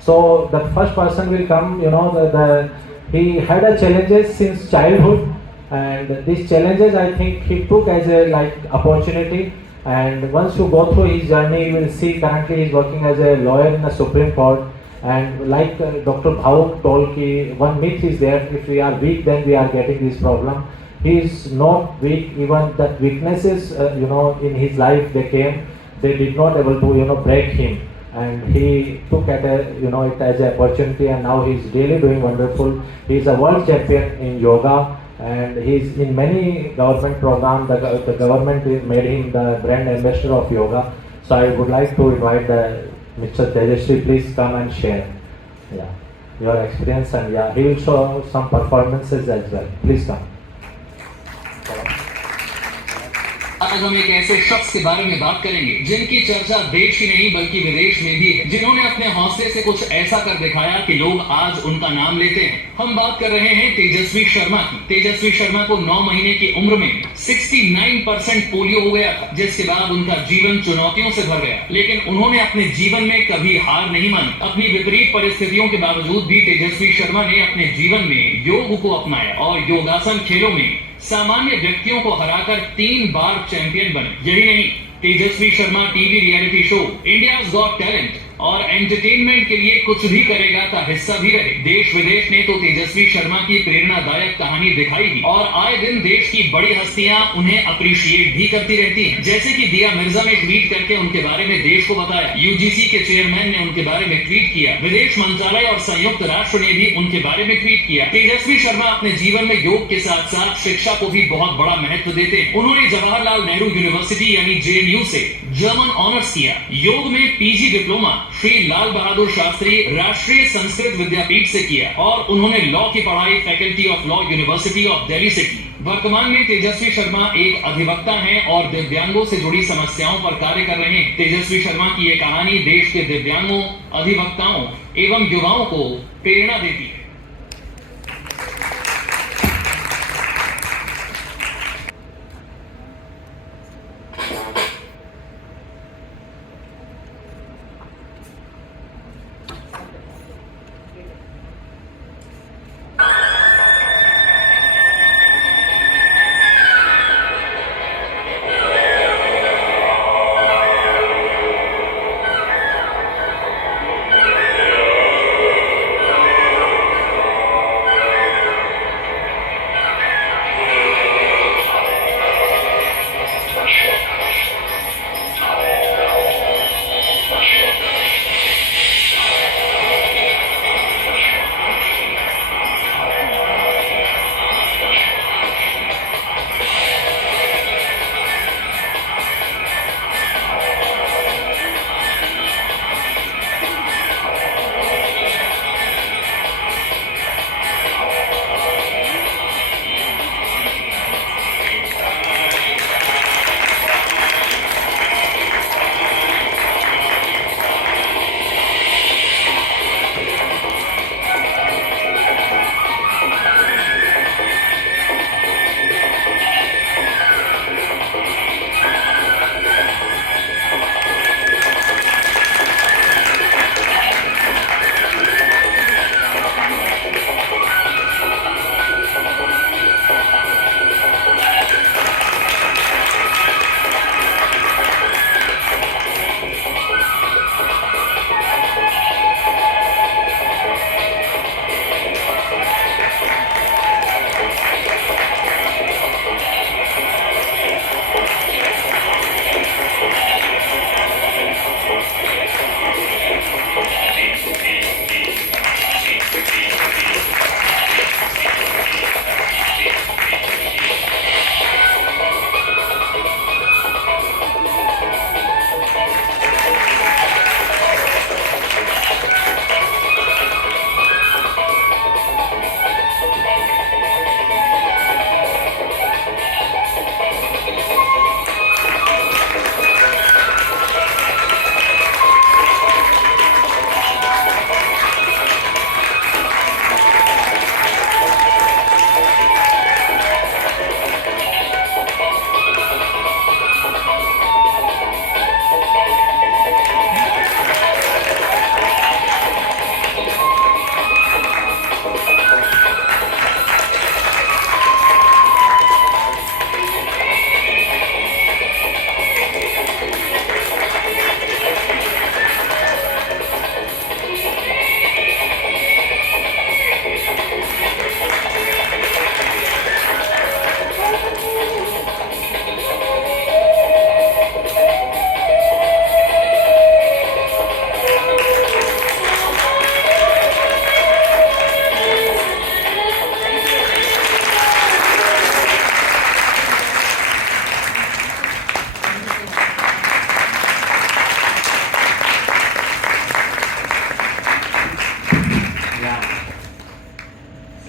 So the first person will come, he had a challenges since childhood, and these challenges I think he took as a like opportunity. And once you go through his journey, you will see currently he is working as a lawyer in the Supreme Court. And like Dr. Bhavuk told, ki one myth is there: if we are weak, then we are getting this problem. He is not weak. Even that weaknesses, in his life they came. They did not able to, break him, and he took at it as an opportunity, and now he is really doing wonderful. He is a world champion in yoga, and he is in many government programs. The government made him the brand ambassador of yoga. So I would like to invite Mr. Tejasvi, please come and share, yeah, your experience, and yeah, he will show some performances as well. Please come. आज हम एक ऐसे शख्स के बारे में बात करेंगे जिनकी चर्चा देश ही नहीं बल्कि विदेश में भी है, जिन्होंने अपने हौसले से कुछ ऐसा कर दिखाया कि लोग आज उनका नाम लेते हैं। हम बात कर रहे हैं तेजस्वी शर्मा की। तेजस्वी शर्मा को 9 महीने की उम्र में 69% पोलियो हो गया था, जिसके बाद उनका जीवन चुनौतियों से भर गया, लेकिन उन्होंने अपने जीवन में कभी हार नहीं मानी। अपनी विपरीत परिस्थितियों के बावजूद भी तेजस्वी शर्मा ने अपने जीवन में योग को अपनाया और योगासन खेलों में सामान्य व्यक्तियों को हराकर 3 बार चैंपियन बने। यही नहीं, Tejasvi Sharma TV reality show India's got talent और एंटरटेनमेंट के लिए कुछ भी करेगा का हिस्सा भी रहे। देश विदेश ने तो तेजस्वी शर्मा की प्रेरणादायक कहानी दिखाई ही, और आए दिन देश की बड़ी हस्तियां उन्हें अप्रिशिएट भी करती रहती हैं। जैसे कि दिया मिर्जा ने ट्वीट करके उनके बारे में देश को बताया, यूजीसी के चेयरमैन ने उनके बारे में ट्वीट किया, विदेश मंत्रालय और संयुक्त राष्ट्र ने भी उनके बारे में ट्वीट किया। तेजस्वी शर्मा अपने जीवन में योग के साथ साथ शिक्षा को भी बहुत बड़ा महत्व देते हैं। उन्होंने जवाहरलाल नेहरू यूनिवर्सिटी यानी JNU से जर्मन ऑनर्स किया। योग में PG डिप्लोमा श्री लाल बहादुर शास्त्री राष्ट्रीय संस्कृत विद्यापीठ से किया, और उन्होंने लॉ की पढ़ाई faculty of law university of Delhi से की। वर्तमान में तेजस्वी शर्मा एक अधिवक्ता हैं और दिव्यांगों से जुड़ी समस्याओं पर कार्य कर रहे हैं। तेजस्वी शर्मा की ये कहानी देश के दिव्यांगों, अधिवक्ताओं एवं युवाओं को प्रेरणा देती है।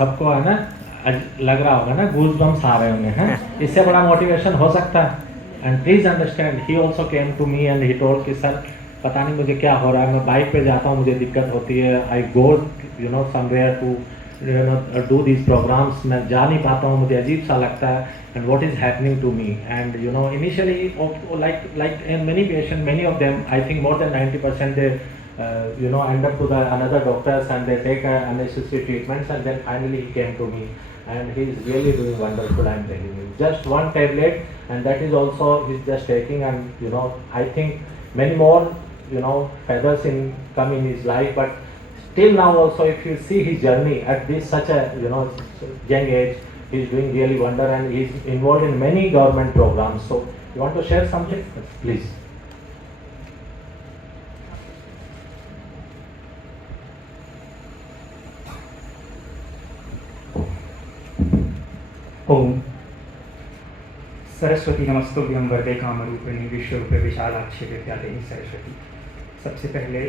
सबको है ना लग रहा होगा ना, गूज बम्स आ रहे होंगे हैं, इससे बड़ा मोटिवेशन हो सकता है। And please understand, he also came to me and he told कि सर पता नहीं मुझे क्या हो रहा है, मैं बाइक पे जाता हूँ मुझे दिक्कत होती है, I go you know somewhere to you know do these programmes, मैं जा नहीं पाता हूँ, मुझे अजीब सा लगता है, and what is happening to me. And you know initially like in many patients, many of them, I think more than 90% they you know end up to the another doctors and they take unnecessary treatments, and then finally he came to me and he is really doing wonderful. I'm telling you, just one tablet, and that is also he's just taking, and you know I think many more you know feathers in come in his life, but till now also if you see his journey at this such a you know young age, he's doing really wonder, and he's involved in many government programs. So you want to share something, please? ओम सरस्वती नमस्तुभ्यं वरदे कामरूपिणी विश्वरूपे विशालाक्षी विद्यादेवी सरस्वती। सबसे पहले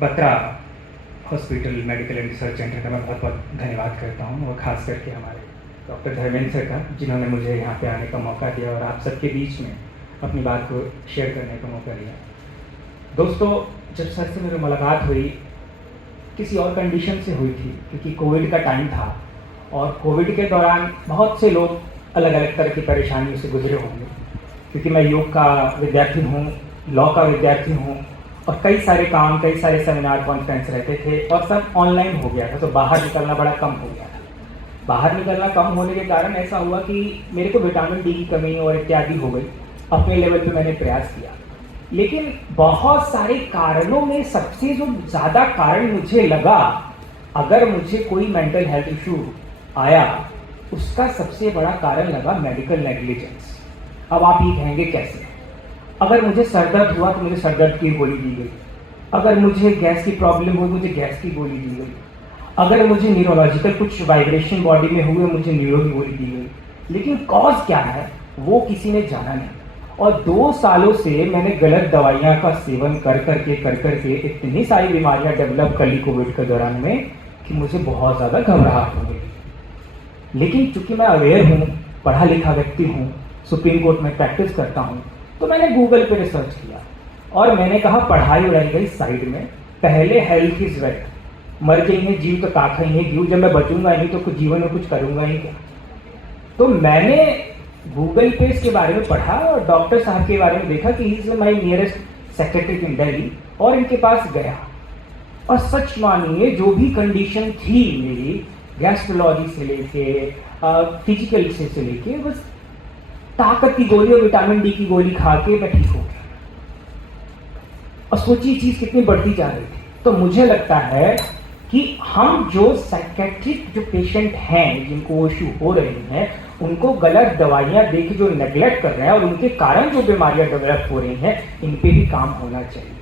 Batra hospital medical and research centre का मैं बहुत बहुत धन्यवाद करता हूँ, और ख़ास करके हमारे डॉक्टर धर्मेंद्र सर का, जिन्होंने मुझे यहाँ पे आने का मौका दिया और आप सबके बीच में अपनी बात को शेयर करने का मौका दिया। दोस्तों, जब सर से मेरी मुलाकात हुई किसी और कंडीशन से हुई थी, क्योंकि कोविड का टाइम था, और कोविड के दौरान बहुत से लोग अलग अलग तरह की परेशानियों से गुजरे होंगे, क्योंकि मैं योग का विद्यार्थी हूँ, लॉ का विद्यार्थी हूँ, और कई सारे काम, कई सारे सेमिनार कॉन्फ्रेंस रहते थे, और सब ऑनलाइन हो गया था, तो बाहर निकलना बड़ा कम हो गया था। बाहर निकलना कम होने के कारण ऐसा हुआ कि मेरे को विटामिन डी की कमी और इत्यादि हो गई। अपने लेवल पे मैंने प्रयास किया, लेकिन बहुत सारे कारणों में सबसे जो ज़्यादा कारण मुझे लगा, अगर मुझे कोई मेंटल हेल्थ इशू आया, उसका सबसे बड़ा कारण लगा मेडिकल नेग्लिजेंस। अब आप ये कहेंगे कैसे? अगर मुझे सर दर्द हुआ तो मुझे सर दर्द की गोली दी गई, अगर मुझे गैस की प्रॉब्लम हुई मुझे गैस की गोली दी गई, अगर मुझे न्यूरोलॉजिकल कुछ वाइब्रेशन बॉडी में हुए मुझे न्यूरो की गोली दी गई, लेकिन कॉज क्या है वो किसी ने जाना नहीं। और 2 सालों से मैंने गलत दवाइयाँ का सेवन कर करके इतनी सारी बीमारियाँ डेवलप कर ली कोविड के दौरान में कि मुझे बहुत ज़्यादा घबराहट हो गई। लेकिन चूंकि मैं अवेयर हूँ, पढ़ा लिखा व्यक्ति हूँ, सुप्रीम कोर्ट में प्रैक्टिस करता हूँ, तो मैंने गूगल पे रिसर्च किया और मैंने कहा पढ़ाई उड़ाई गई साइड में, पहले हेल्थ इज वेल्थ। मर गई है जीव तो काखा ही है जीव, जब मैं बचूंगा ही तो कुछ जीवन में कुछ करूंगा ही क्या। तो मैंने गूगल पे इसके बारे में पढ़ा और डॉक्टर साहब के बारे में देखा कि he is my nearest secretary इन दिल्ली, और इनके पास गया। और सच मानिए जो भी कंडीशन थी मेरी, गैस्ट्रोलॉजी से लेके फिजिकल से लेके, बस ताकत की गोली और विटामिन डी की गोली खा के मैं ठीक हो गया। और सोचिए चीज कितनी बढ़ती जा रही थी। तो मुझे लगता है कि हम जो साइकेट्रिक जो पेशेंट हैं जिनको इशू हो रहे हैं, उनको गलत दवाइयां देके जो नेग्लेक्ट कर रहे हैं और उनके कारण जो बीमारियां डेवलप हो रही हैं, इन पे भी काम होना चाहिए।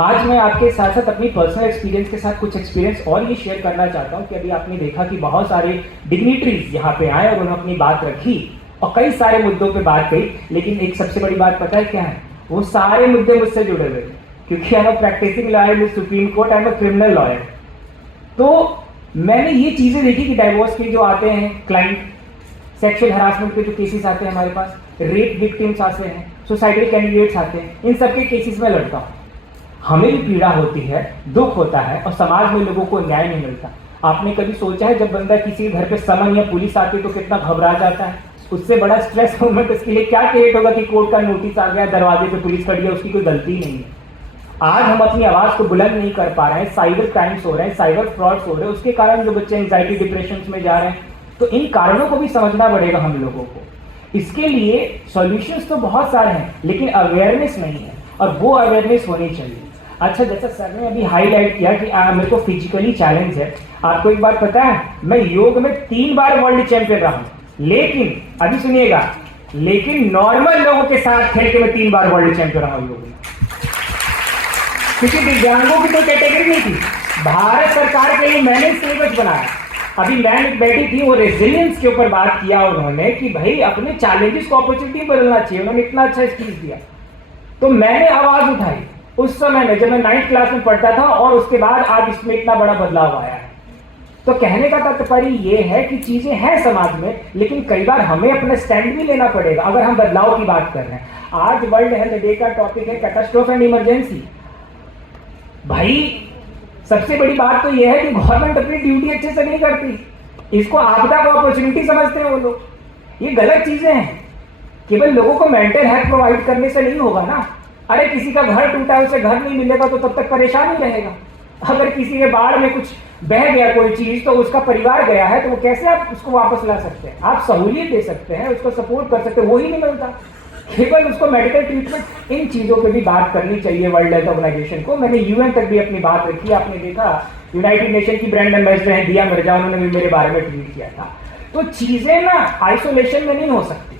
आज मैं आपके साथ साथ अपनी पर्सनल एक्सपीरियंस के साथ कुछ एक्सपीरियंस और ये शेयर करना चाहता हूँ कि अभी आपने देखा कि बहुत सारे डिग्निटरीज यहाँ पे आए और उन्होंने अपनी बात रखी और कई सारे मुद्दों पे बात कही, लेकिन एक सबसे बड़ी बात पता है क्या है? वो सारे मुद्दे मुझसे जुड़े हुए थे, क्योंकि I am practising lawyer with Supreme Court, I am criminal lawyer. तो मैंने ये चीजें देखी कि डाइवोर्स के जो आते हैं क्लाइंट, सेक्सुअल हरासमेंट के जो केसेस आते हैं हमारे पास, रेप विक्टिम्स आते हैं, सुसाइडल कैंडिडेट्स आते हैं, इन सबके केसेस में लड़ता हूँ। हमें भी पीड़ा होती है, दुख होता है, और समाज में लोगों को न्याय नहीं मिलता। आपने कभी सोचा है जब बंदा किसी के घर पे समन या पुलिस आती है तो कितना घबरा जाता है? उससे बड़ा स्ट्रेस मोमेंट उसके लिए क्या क्रिएट होगा कि कोर्ट का नोटिस आ गया, दरवाजे पे पुलिस खड़ी है, उसकी कोई गलती नहीं है। आज हम अपनी आवाज को बुलंद नहीं कर पा रहे हैं, साइबर क्राइम्स हो रहे हैं, साइबर फ्रॉड्स हो रहे हैं, उसके कारण जो बच्चे एंजाइटी डिप्रेशन में जा रहे हैं। तो इन कारणों को भी समझना पड़ेगा हम लोगों को। इसके लिए सॉल्यूशंस तो बहुत सारे हैं, लेकिन अवेयरनेस नहीं है, और वो अवेयरनेस होनी चाहिए। अच्छा, जैसा सर ने अभी हाईलाइट किया कि मेरे को फिजिकली चैलेंज है, आपको एक बात पता है, मैं योग में 3 बार वर्ल्ड चैंपियन रहा हूं, लेकिन अभी सुनिएगा, लेकिन नॉर्मल लोगों के साथ खेल के मैं 3 बार वर्ल्ड चैंपियन रहा हूं योग में, क्योंकि दिव्यांगों की तो कैटेगरी नहीं थी। भारत सरकार के लिए मैंने सिलेबस बनाया। अभी मैम बैठी थी, वो रेजिलियंस के ऊपर बात किया उन्होंने कि भाई अपने चैलेंजेस को अपॉर्चुनिटी बदलना चाहिए। उन्होंने इतना अच्छा स्पीच दिया, तो मैंने आवाज उठाई उस समय में जब मैं 9th क्लास में पढ़ता था, और उसके बाद आज इसमें इतना बड़ा बदलाव आया है। तो कहने का तात्पर्य ये है कि चीजें हैं समाज में, लेकिन कई बार हमें अपना स्टैंड भी लेना पड़ेगा अगर हम बदलाव की बात कर रहे हैं। आज वर्ल्ड हेल्थ डे का टॉपिक है कैटास्ट्रोफ एंड इमरजेंसी। भाई सबसे बड़ी बात तो यह है कि गवर्नमेंट अपनी ड्यूटी अच्छे से नहीं करती, इसको आपदा को अपॉर्चुनिटी समझते हैं वो लोग। ये गलत चीजें हैं। केवल लोगों को मेंटल हेल्थ प्रोवाइड करने से नहीं होगा ना। अरे किसी का घर टूटा है, उसे घर नहीं मिलेगा तो तब तक परेशान ही रहेगा। अगर किसी के बाढ़ में कुछ बह गया कोई चीज तो उसका परिवार गया है, तो वो कैसे आप उसको वापस ला सकते हैं? आप सहूलियत दे सकते हैं, उसको सपोर्ट कर सकते हैं, वो ही नहीं मिलता। केवल उसको मेडिकल ट्रीटमेंट, इन चीजों पे भी बात करनी चाहिए वर्ल्ड हेल्थ ऑर्गेनाइजेशन को। मैंने यूएन तक भी अपनी बात रखी। आपने देखा यूनाइटेड नेशन की ब्रांड एम्बेसडर हैं दिया मिर्जा, उन्होंने भी मेरे बारे में ट्वीट किया था। तो चीजें ना आइसोलेशन में नहीं हो सकती।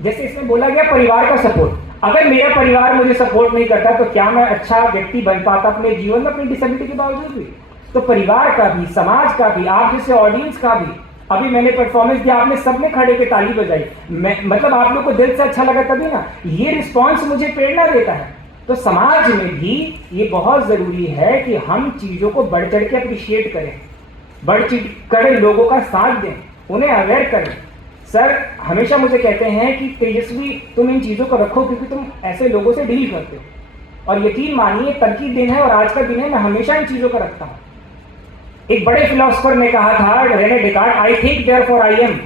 जैसे इसमें बोला गया परिवार का सपोर्ट, अगर मेरा परिवार मुझे सपोर्ट नहीं करता तो क्या मैं अच्छा व्यक्ति बन पाता अपने जीवन में अपनी डिसेबिलिटी के बावजूद भी? तो परिवार का भी, समाज का भी, आप जैसे ऑडियंस का भी। अभी मैंने परफॉर्मेंस दिया, आपने सबने खड़े के ताली बजाई, मतलब आप लोग को दिल से अच्छा लगा तभी ना। ये रिस्पॉन्स मुझे प्रेरणा देता है। तो समाज में भी ये बहुत जरूरी है कि हम चीजों को बढ़ चढ़ के अप्रिशिएट करें, बढ़ चढ़ कर लोगों का साथ दें, उन्हें अवेयर करें। सर हमेशा मुझे कहते हैं कि तेजस्वी तुम इन चीजों को रखो क्योंकि तुम ऐसे लोगों से डील करते हो। और यकीन मानिए कल की दिन है और आज का दिन है, मैं हमेशा इन चीजों को रखता हूं। एक बड़े फिलोसोफर ने कहा था, René Descartes, I think therefore I am.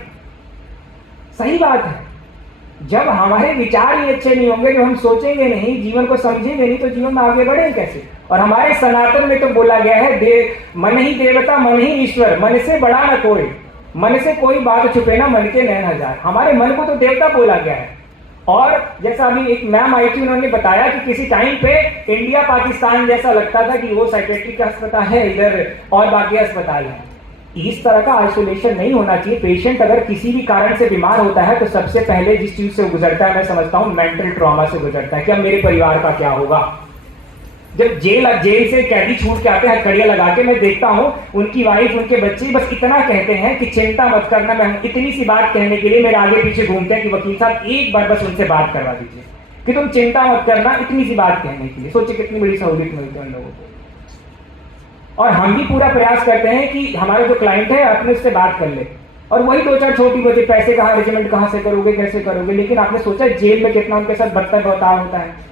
सही बात है। जब हमारे विचार ही अच्छे नहीं होंगे, जो हम सोचेंगे नहीं, जीवन को समझेंगे नहीं, तो जीवन में आगे बढ़ेंगे कैसे? और हमारे सनातन में तो बोला गया है मन ही देवता मन ही ईश्वर, मन से बड़ा न कोई, मन से कोई बात छुपे ना मन के नैन हजार। हमारे मन को तो देवता बोला गया है। और जैसा अभी एक मैम आई थी, उन्होंने बताया कि किसी टाइम पे इंडिया पाकिस्तान जैसा लगता था कि वो साइकेट्रिक का अस्पताल है इधर और बाकी अस्पताल है। इस तरह का आइसोलेशन नहीं होना चाहिए। पेशेंट अगर किसी भी कारण से बीमार होता है तो सबसे पहले जिस चीज से गुजरता है, मैं समझता हूं मेंटल ट्रॉमा से गुजरता है कि अब मेरे परिवार का क्या होगा। जब जेल से कैदी छूट के आते हैं हथकड़ियां लगा के, मैं देखता हूं उनकी वाइफ, उनके बच्चे बस इतना कहते हैं कि चिंता मत करना। मैं इतनी सी बात कहने के लिए मेरे आगे पीछे घूमते हैं कि वकील साहब एक बार बस उनसे बात करवा दीजिए कि तुम चिंता मत करना, इतनी सी बात कहने के लिए। सोचिए कितनी बड़ी सहूलियत मिलती है उन लोगों को। और हम भी पूरा प्रयास करते हैं कि हमारा जो क्लाइंट है अपने उससे बात कर ले। और वही दो चार छोटी बच्चे, पैसे कहाँ, रेजिमेंट कहाँ से करोगे, कैसे करोगे। लेकिन आपने सोचा जेल में कितना उनके साथ बदतर बर्ताव होता है।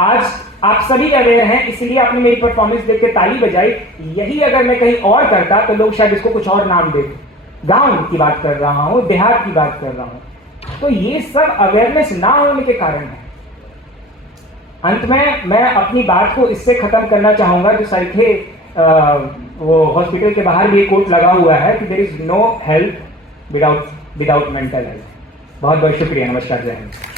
आज आप सभी अवेयर हैं, इसलिए आपने मेरी परफॉर्मेंस देख के ताली बजाई। यही अगर मैं कहीं और करता तो लोग शायद इसको कुछ और नाम देते। गांव की बात कर रहा हूं, देहात की बात कर रहा हूं। तो ये सब अवेयरनेस ना होने के कारण है। अंत में मैं अपनी बात को इससे खत्म करना चाहूंगा, जो साइड थे वो हॉस्पिटल के बाहर भी एक कोट लगा हुआ है कि there is no health without mental health. बहुत बहुत शुक्रिया। नमस्कार, जय हिंद।